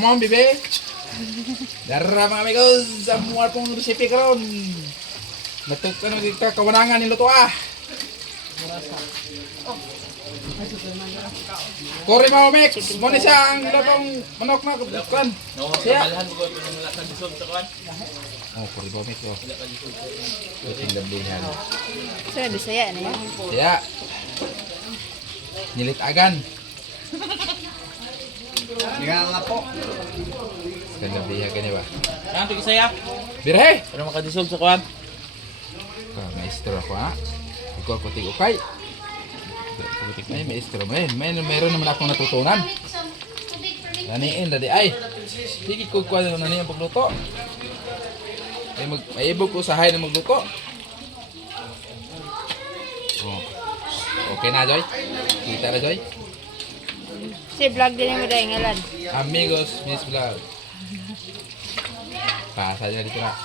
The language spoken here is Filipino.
Come on, bebe. Dara mga amigos, sa mga pong recipe karon. Natukan ng dito kawanangan ni luto ah. Kori mga mix, mo ni siya ang latong manok na kan. Siya. Oh, kori mga mix oh. Kuting lablihan. Saan Bisaya na yan? Siya. Nilit agan. Tingnan na po. Kuting lablihan kanya ba? Yang tu saya. Birhe. Para makadisol sa kuan. Maestro ako ha. Ikaw puting ukay. Putik na maestro mo eh. Mayroon naman akong natutunan. Naniin dadi ay. Sige ko kuha na nani ang pagluto. May ibog ko sahay na magluto. Oh. Okay na Joy? Kita na Joy? Si vlog din yung madahingalan. Amigos, Miss Vlog. Pasa dyan dito na.